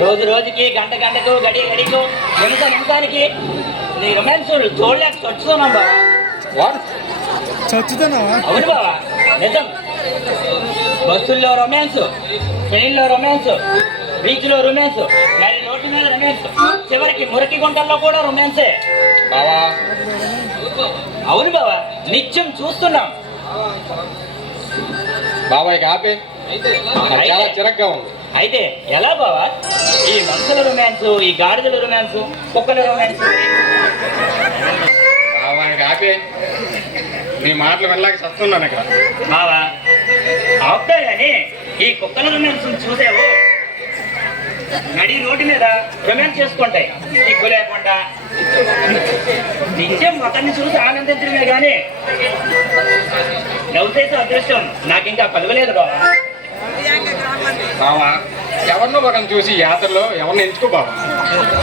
రోజు రోజుకి గంట గంటకు గడి గడికు నిమిష నిమిషానికి నీ రొమాన్స్ చూడలేక చచ్చుతున్నాం బావా వాట్ చచ్చుతున్నావా? అవును బావా నిజం. బస్సుల్లో రొమాన్స్ ట్రైన్లో రొమాన్స్ బీచ్లో రొమాన్స్ మరి రోడ్డు మీద రొమాన్స్ చివరికి మురికి గుంటల్లో కూడా రొమాన్సే బావా అవును బావా నిత్యం చూస్తున్నాం. బావా ఇక ఆపే. చాలా చిరగ్గా ఉంది. అయితే ఎలా బావా ఈ మనుషుల రొమాన్స్ ఈ గాడిదల రొమాన్స్ కుక్కల రొమాన్స్. బావా ఇక ఆపే. నీ మాటలు వెళ్ళాక చస్తున్నాను ఇక్కడ. బావా అవుతా కానీ ఈ కుక్కల రొమాన్స్ చూసావు? నడి రోడ్డు మీద రొమాన్స్ చేసుకుంటాయి సిగ్గు లేకుండా నిత్యం ఒకరిని చూసి ఆనందించడమే కానీ లవ్ చేసే అదృష్టం నాకు ఇంకా కలగలేదు బావా బావా ఎవరినో ఒకరిని చూసి యాత్రలో ఎవరిని ఎంచుకో బావా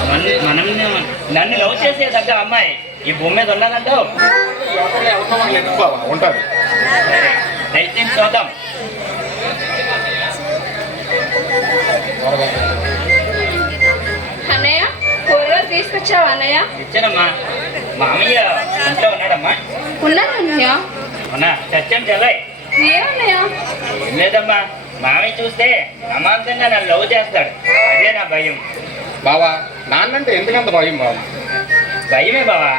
మన- నన్ను లవ్ చేసే దగ్గ అమ్మాయి ఈ భూమి మీద ఉన్నదంటావు యాత్రలో ఎవరినో ఒకరిని ఎంచుకో బావా ఉంటుంది దయచేసి చూద్దాం. అన్నయ్య కూరగాయలు తీసుకొచ్చావా అన్నయ్య? ఇచ్చానమ్మా. మామయ్య ఇంట్లో ఉన్నాడమ్మా. ఉన్నాను అన్నయ్య? ఉన్నా సత్యం చల్లాయి ఏమన్నయ్య? లేదమ్మా. మామయ్య చూస్తే అమాంతంగా నన్ను లవ్ చేస్తాడు. అదే నా భయం. బావా నాన్నంటే ఎందుకంత భయం బావా? భయమే బావా.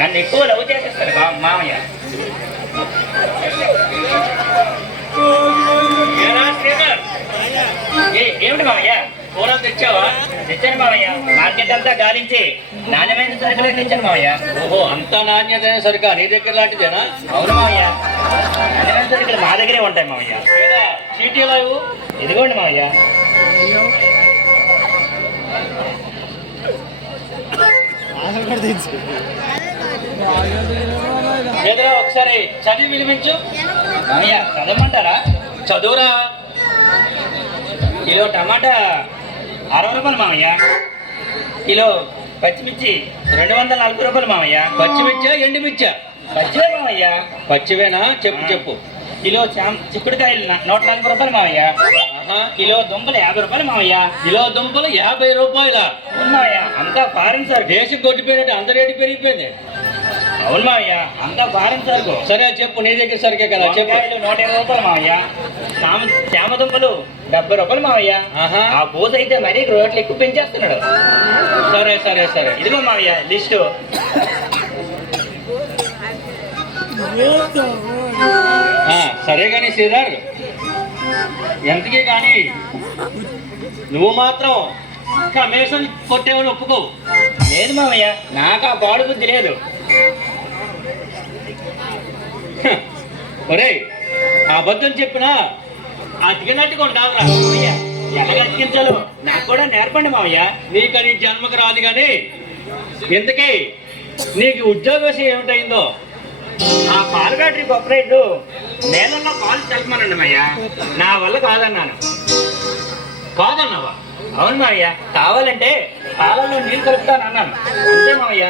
నన్ను ఎక్కువ లవ్ చేసేస్తాడు బా మామయ్య. ఏమిటి మామయ్య? కూరలు తెచ్చావా? తెచ్చాను మామయ్య మార్కెట్ అంతా గాలించి. నాణ్యమైన సరుకులే తెచ్చాను మామయ్య ఓహో అంత నాణ్యతైన సరిగా నీ దగ్గర లాంటిదేనా? అవును మామయ్య నాణ్యమైన సరుకులు మా దగ్గరే ఉంటాయి చీటీలు ఇవ్వు. ఇదిగోండి తీసి ఎదురా ఒకసారి చదివి వినిపించు. మామయ్య చదవమంటారా? చదువురా. కిలో టమాటా అరవై రూపాయలు మామయ్య. కిలో పచ్చిమిర్చి రెండు వందల నలభై రూపాయలు మామయ్య. పచ్చిమిర్చా ఎండుమిర్చా? పచ్చివే మామయ్య. పచ్చివేనా? చెప్పు చెప్పు. కిలో చిక్కుడుకాయలు నూట నలభై రూపాయలు మామయ్య. కిలో దుంపలు యాభై రూపాయలు మామయ్య. కిలో దుంపలు యాభై రూపాయల? మామయ్య అంతా ఫారిన్ సరుకు దేశం కొట్టిపోయినట్టు అంత రేటు పెరిగిపోయింది. అవును మామయ్య అంతా ఫారిన్ సరుకు. సరే చెప్పు నీ దగ్గర సరికే కదా చెప్పు. నూట ఇరవై రూపాయలు మామయ్య. చామ చామ దుంపలు డెబ్బై రూపాయలు మామయ్య ఆహా. ఆ బోస్ అయితే మరీ రోడ్లు ఎక్కువ పెంచేస్తున్నాడు. సరే సరే సరే. ఇదిగో మామయ్య లిస్టు. సరే కానీ శ్రీధర్ ఎంతకీ కానీ నువ్వు మాత్రం కమిషన్ కొట్టేవని ఒప్పుకో. లేదు మామయ్య నాకు ఆ పాడు బుద్ధి లేదు. ఒరేయ్ ఆ అబద్ధం చెప్పినా అతికినట్టుగా ఉండాలిరా ఎలాగ అతికించాలో? నాకు కూడా నేర్పండి మామయ్య నీకు అది జన్మకు రాదు కానీ ఎందుకే నీకు ఉద్యోగ విషయం ఏమిటైందో ఆ పాల బ్యాటరీ కొప్పరేట్లు నేలల్లో పాలు చల్లమనండి మామయ్య నా వల్ల కాదన్నాను. కాదన్నావా? అవును మావయ్య. కావాలంటే పాలల్లో నీళ్ళు కలుపుతాను అన్నాను అంతే మావయ్య.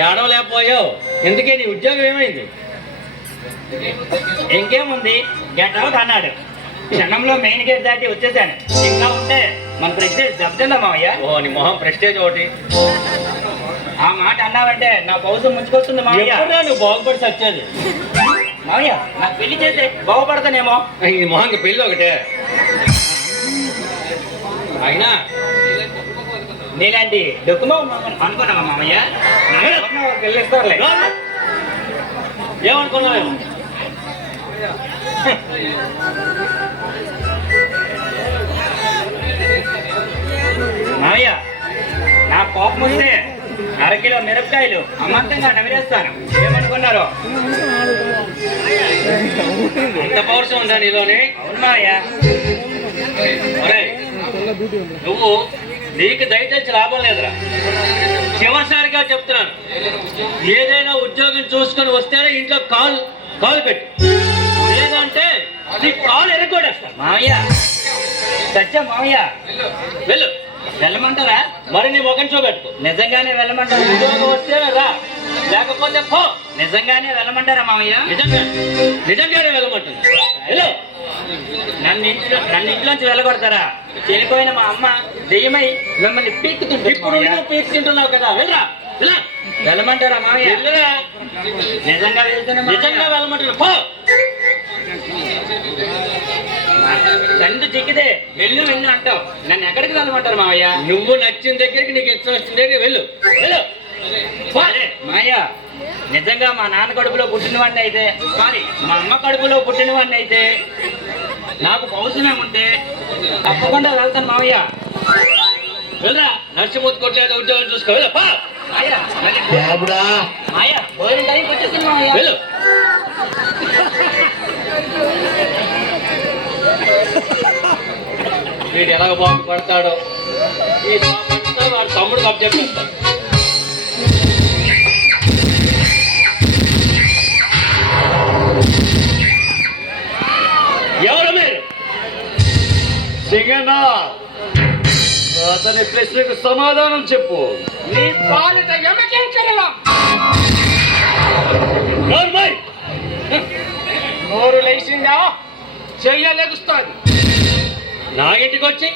ఏడవలేకపోయావు. ఎందుకే నీ ఉద్యోగం ఏమైంది? ఇంకేముంది? గెట్ అవుట్ అన్నాడు క్షణంలో మెయిన్ గేట్ దాటి వచ్చేసాను. ఇంకా ఉంటే మన ప్రెసిడెంట్ దెబ్బతిందా మామయ్య ఓ నీ మొహం ప్రెస్టేజ్ ఒకటి. ఆ మాట అన్నావంటే నా కౌసం ముంచుకొస్తుంది మామయ్య నువ్వు బాగుపడి సచ్చేది? మామయ్య నాకు పెళ్ళి చేస్తే బాగుపడతానేమో. ఈ మొహంకి పెళ్ళి ఒకటే. అయినా? నీలాంటి డొక్కుమో అనుకున్నావా మామయ్య నాకు ఏమనుకున్నావు? మామయ్య నా కోపం వస్తే అరకిలో మిరపకాయలు అమాంతంగా నమిరేస్తాను. ఏమనుకున్నారు? అంత పౌరుషం ఉందా నీలోని? అవును ఒరేయ్, నువ్వు నీకు దయచేసి లాభం లేదురా. చివరిసారిగా చెప్తున్నాను ఏదైనా ఉద్యోగం చూసుకొని వస్తేనే ఇంట్లో కాలు కాలు పెట్టు. లేదంటే నీ కాలు ఎరగొడేస్తాను మామయ్య సత్యం మామయ్య వెళ్ళు. వెళ్ళమంటారా? మరి నీ ముఖం చూపెట్టుకో. నిజంగానే వెళ్ళమంటారా? ఉద్యోగం వస్తేనే రా. లేకపోతే పో. నిజంగానే వెళ్ళమంటారా మామయ్య నిజంగా నిజంగానే వెళ్ళమంటుంది. వెళ్ళు. నన్ను ఇంట్లో నన్ను ఇంట్లోంచి వెళ్ళగొడతారా? చనిపోయిన మా అమ్మ దెయ్యమై మిమ్మల్ని పీక్కుతుంటుంది ఇప్పుడు నువ్వు పీక్ తింటున్నావు కదా వెళ్ళరా వెళ్ళా వెళ్ళమంటారా మామయ్య వెళ్ళరా. నిజంగా వెళ్తున్నా నిజంగా వెళ్ళమంటున్నా. పో. తండ్రి చిక్కితే వెళ్ళు వెళ్ళు అంటావు. నన్ను ఎక్కడికి వెళ్ళమంటారు మావయ్య? నువ్వు నచ్చిన దగ్గరికి నీకు ఇష్టం వచ్చిన దగ్గరికి వెళ్ళు. వెళ్ళు. మాయ నిజంగా మా నాన్న కడుపులో పుట్టిన వాడిని అయితే సారీ మా అమ్మ కడుపులో పుట్టిన వాడిని అయితే నాకు పౌరుషమే ఉంటే తప్పకుండా వెళ్తాను మావయ్య. వెళ్ళరా. నర్సింహూర్తి కొట్టలేదు ఉద్యోగం చూసుకో. వెళ్ళు పో. మాయ మళ్ళీ మాయ భోజనం టైంకి వచ్చేసింది మావయ్య వెళ్ళు. వీడు ఎలాగ బాగుపడతాడో. ఈ వాడు తమ్ముడు చేస్తాడు అతని ప్రశ్నకు సమాధానం చెప్పు. నీ నోర్మై! నోరు లేచిందా? చెయ్య లెగుస్తాది. నా ఇంటికి వచ్చి